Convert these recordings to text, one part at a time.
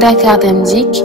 Dakar Demdik.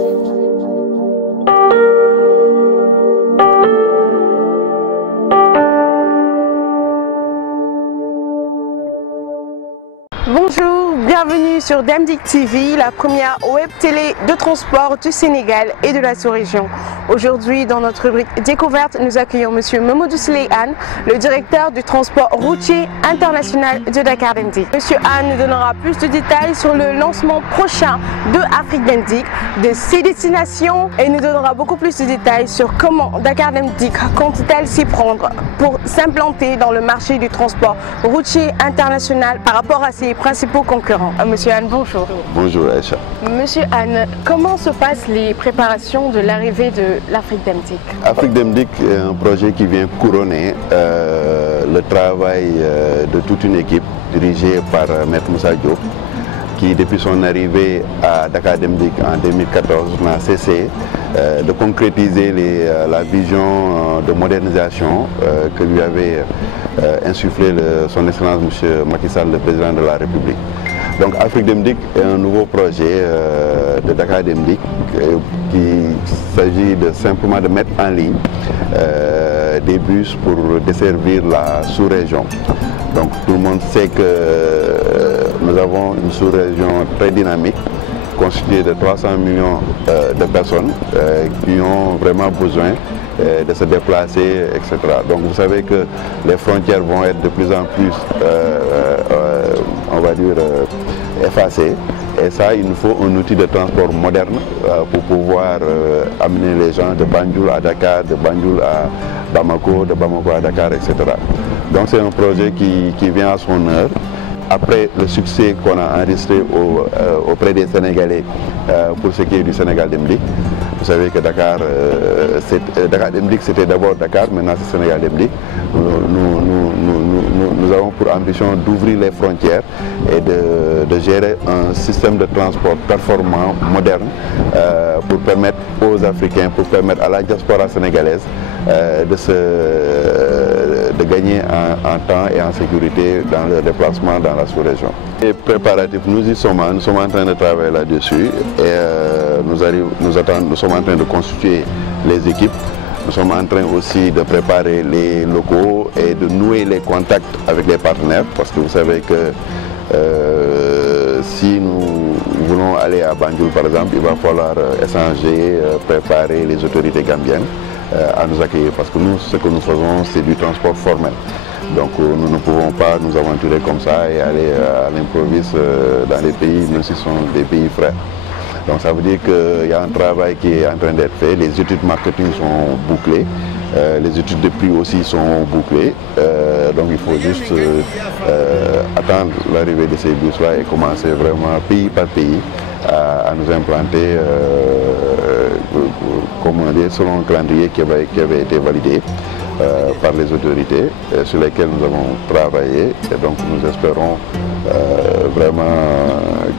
Bonjour, bienvenue sur Demdik TV, la première web télé de transport du Sénégal et de la sous-région. Aujourd'hui, dans notre rubrique découverte, nous accueillons Monsieur Mamadou Souleyane, le directeur du transport routier international de Dakar Demdik. Monsieur Anne nous donnera plus de détails sur le lancement prochain de Afrique Demdik, de ses destinations, et nous donnera beaucoup plus de détails sur comment Dakar Demdik compte-t-elle s'y prendre pour s'implanter dans le marché du transport routier international par rapport à ses principaux concurrents. Monsieur Anne, bonjour. Bonjour Aïcha. Monsieur Anne, comment se passent les préparations de l'arrivée de l'Afrique Demdik? Afrique Demdik est un projet qui vient couronner le travail de toute une équipe dirigée par Maître Moussa Diop, qui depuis son arrivée à Dakar Demdik en 2014 n'a cessé de concrétiser la vision de modernisation que lui avait insufflé son Excellence M. Macky Sall, le président de la République. Donc Afrique Demdik est un nouveau projet de Dakar Demdik qui s'agit simplement de mettre en ligne des bus pour desservir la sous-région. Donc tout le monde sait que nous avons une sous-région très dynamique, constituée de 300 millions de personnes qui ont vraiment besoin de se déplacer, etc. Donc vous savez que les frontières vont être de plus en plus, on va dire, effacées. Et ça, il nous faut un outil de transport moderne pour pouvoir amener les gens de Banjul à Dakar, de Banjul à Bamako, de Bamako à Dakar, etc. Donc c'est un projet qui vient à son heure. Après le succès qu'on a enregistré auprès des Sénégalais pour ce qui est du Sénégal Demdik, vous savez que Dakar Demdik c'était d'abord Dakar, maintenant c'est Sénégal Demdik. Nous avons pour ambition d'ouvrir les frontières et de gérer un système de transport performant, moderne, pour permettre aux Africains, pour permettre à la diaspora sénégalaise de gagner en temps et en sécurité dans le déplacement dans la sous-région. Les préparatifs, nous sommes en train de travailler là-dessus et nous sommes en train de constituer les équipes. Nous sommes en train aussi de préparer les locaux et de nouer les contacts avec les partenaires, parce que vous savez que si nous voulons aller à Banjul par exemple, il va falloir échanger, préparer les autorités gambiennes à nous accueillir, parce que nous, ce que nous faisons, c'est du transport formel. Donc nous ne pouvons pas nous aventurer comme ça et aller à l'improviste dans les pays, même si ce sont des pays frères. Donc ça veut dire qu'il y a un travail qui est en train d'être fait, les études marketing sont bouclées, les études de prix aussi sont bouclées, donc il faut juste attendre l'arrivée de ces bus-là et commencer vraiment pays par pays à nous implanter comme on dit, selon un calendrier qui avait été validé par les autorités sur lesquelles nous avons travaillé, et donc nous espérons vraiment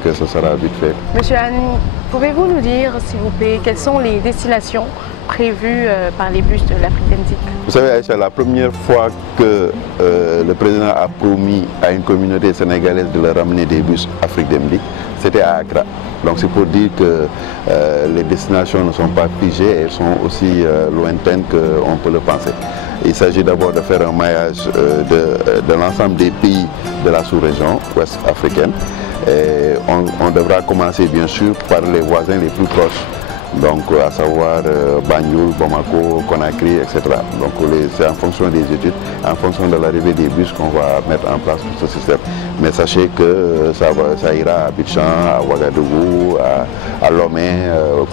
que ce sera vite fait. Monsieur Anne, pouvez-vous nous dire, s'il vous plaît, quelles sont les destinations prévues par les bus de l'Afrique Demdik? Vous savez, Aïcha, la première fois que le président a promis à une communauté sénégalaise de leur ramener des bus Afrique Demdik, c'était à Accra. Donc c'est pour dire que les destinations ne sont pas figées, elles sont aussi lointaines qu'on peut le penser. Il s'agit d'abord de faire un maillage de l'ensemble des pays de la sous-région ouest africaine. Et on devra commencer bien sûr par les voisins les plus proches, donc à savoir Banjul, Bamako, Conakry, etc. Donc c'est en fonction des études, en fonction de l'arrivée des bus qu'on va mettre en place pour ce système. Mais sachez que ça ira à Abidjan, à Ouagadougou, à Lomé,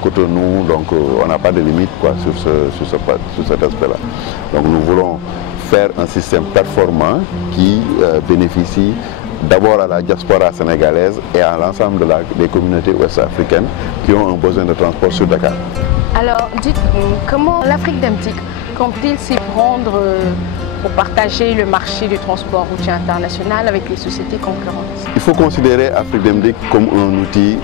Cotonou, donc on n'a pas de limite sur cet aspect-là. Donc nous voulons faire un système performant qui bénéficie d'abord à la diaspora sénégalaise et à l'ensemble des communautés ouest-africaines qui ont un besoin de transport sur Dakar. Alors, dites-nous, comment l'Afrique Demdik compte-t-il s'y prendre pour partager le marché du transport routier international avec les sociétés concurrentes? Il faut considérer Afrique Demdik comme un outil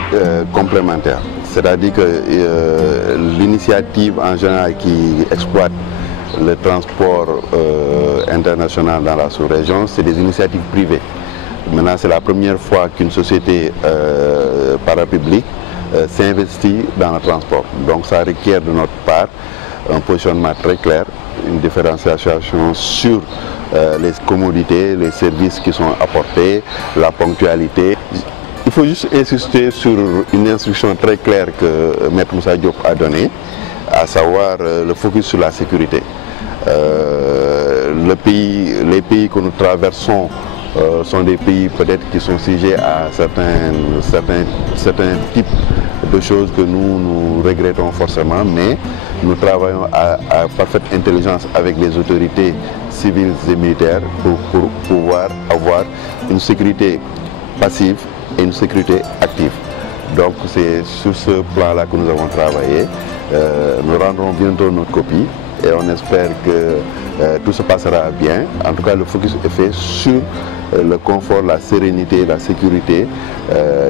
complémentaire. C'est-à-dire que l'initiative en général qui exploite le transport international dans la sous-région, c'est des initiatives privées. Maintenant, c'est la première fois qu'une société parapublique s'investit dans le transport. Donc ça requiert de notre part un positionnement très clair, une différenciation sur les commodités, les services qui sont apportés, la ponctualité. Il faut juste insister sur une instruction très claire que Maître Moussa Diop a donnée, à savoir le focus sur la sécurité. Les pays que nous traversons sont des pays peut-être qui sont sujets à certains types de choses que nous regrettons forcément, mais nous travaillons à parfaite intelligence avec les autorités civiles et militaires pour pouvoir avoir une sécurité passive et une sécurité active. Donc c'est sur ce plan-là que nous avons travaillé. Nous rendrons bientôt notre copie et on espère que tout se passera bien. En tout cas, le focus est fait sur le confort, la sérénité, la sécurité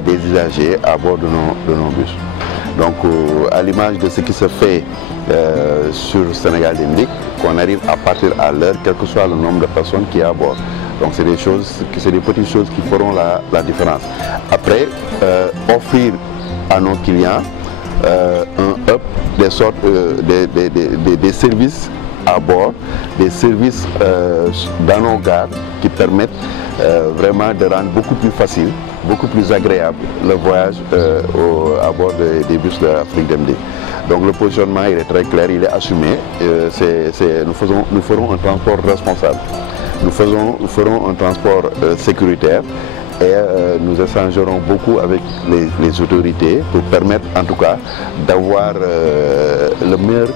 des usagers à bord de nos bus. Donc à l'image de ce qui se fait sur Sénégal Demdik, qu'on arrive à partir à l'heure, quel que soit le nombre de personnes qui est à bord. Donc c'est des petites choses qui feront la différence. Après, offrir à nos clients un hub, des services à bord, des services dans nos gares qui permettent vraiment de rendre beaucoup plus facile, beaucoup plus agréable le voyage à bord des bus de l'Afrique Demdik. Donc le positionnement il est très clair, il est assumé. Nous ferons un transport responsable. Nous ferons un transport sécuritaire et nous échangerons beaucoup avec les autorités pour permettre en tout cas d'avoir le meilleur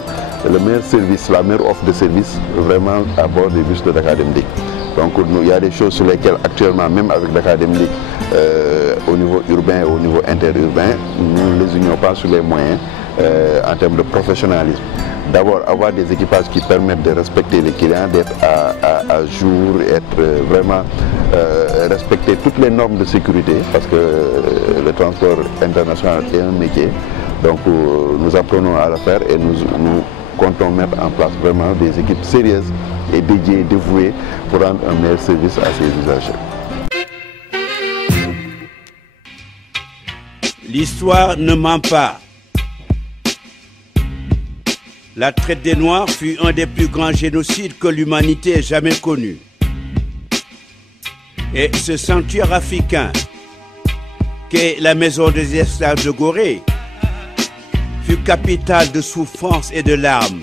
service, la meilleure offre de service vraiment à bord des bus de Dakar Demdik. Donc il y a des choses sur lesquelles actuellement, même avec Dakar Demdik, au niveau urbain et au niveau interurbain, nous ne les unions pas sur les moyens en termes de professionnalisme. D'abord, avoir des équipages qui permettent de respecter les clients, d'être à jour, être vraiment respecter toutes les normes de sécurité, parce que le transport international est un métier. Donc nous apprenons à le faire et nous comptons mettre en place vraiment des équipes sérieuses et dédiées, dévouées pour rendre un meilleur service à ces usagers. L'histoire ne ment pas. La traite des Noirs fut un des plus grands génocides que l'humanité ait jamais connu. Et ce sanctuaire africain, qu'est la maison des esclaves de Gorée, fut capitale de souffrance et de larmes.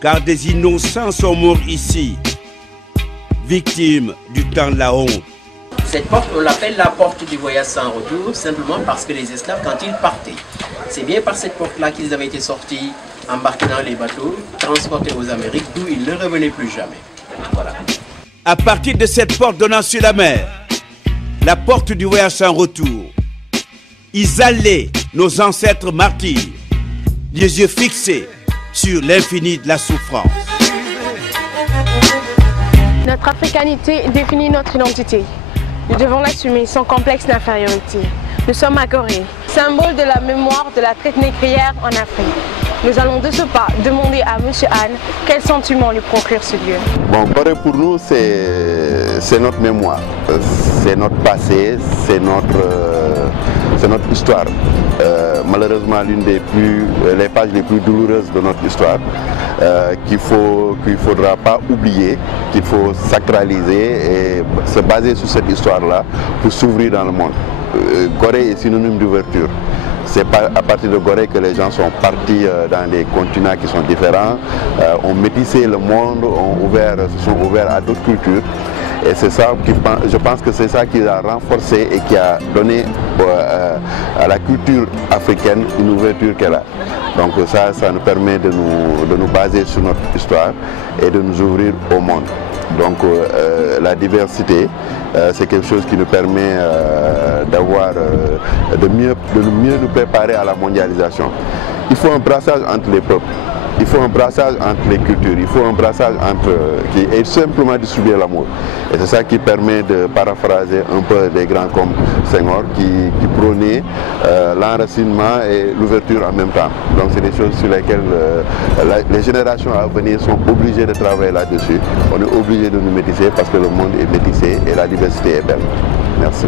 Car des innocents sont morts ici, victimes du temps de la honte. Cette porte, on l'appelle la porte du voyage sans retour, simplement parce que les esclaves, quand ils partaient, c'est bien par cette porte-là qu'ils avaient été sortis, embarqués dans les bateaux, transportés aux Amériques, d'où ils ne revenaient plus jamais. Voilà. À partir de cette porte donnant sur la mer, la porte du voyage sans retour, ils allaient, nos ancêtres martyrs, les yeux fixés sur l'infini de la souffrance. Notre africanité définit notre identité. Nous devons l'assumer sans complexe d'infériorité. Nous sommes à Gorée, symbole de la mémoire de la traite négrière en Afrique. Nous allons de ce pas demander à M. Anne quel sentiment lui procure ce lieu. Bon, Gorée pour nous c'est notre mémoire, c'est notre passé, c'est notre histoire. Malheureusement l'une les pages les plus douloureuses de notre histoire qu'il faudra pas oublier, qu'il faut sacraliser et se baser sur cette histoire-là pour s'ouvrir dans le monde. Gorée est synonyme d'ouverture. C'est pas à partir de Gorée que les gens sont partis dans des continents qui sont différents, ont métissé le monde, se sont ouverts à d'autres cultures. Et c'est ça, je pense que c'est ça qui a renforcé et qui a donné à la culture africaine une ouverture qu'elle a. Donc ça nous permet de nous baser sur notre histoire et de nous ouvrir au monde. Donc la diversité, c'est quelque chose qui nous permet de mieux nous préparer à la mondialisation. Il faut un brassage entre les peuples, il faut un brassage entre les cultures, il faut un brassage et simplement distribuer l'amour. Et c'est ça qui permet de paraphraser un peu des grands comme Senghor qui prônait l'enracinement et l'ouverture en même temps. Donc c'est des choses sur lesquelles les générations à venir sont obligées de travailler là-dessus. On est obligé de nous métisser parce que le monde est métissé et la diversité est belle. Merci.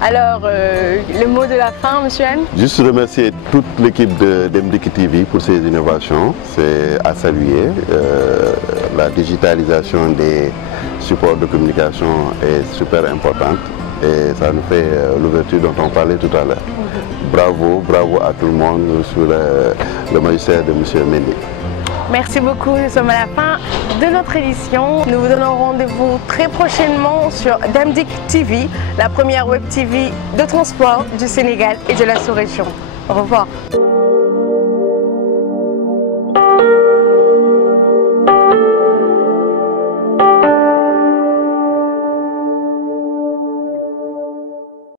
Alors, le mot de la fin, monsieur Anne? Juste remercier toute l'équipe de Demdik TV pour ces innovations. C'est à saluer. La digitalisation des supports de communication est super importante et ça nous fait l'ouverture dont on parlait tout à l'heure. Bravo, bravo à tout le monde sous le magistère de monsieur Mendy. Merci beaucoup, nous sommes à la fin de notre édition. Nous vous donnons rendez-vous très prochainement sur Demdik TV, la première web TV de transport du Sénégal et de la sous-région. Au revoir.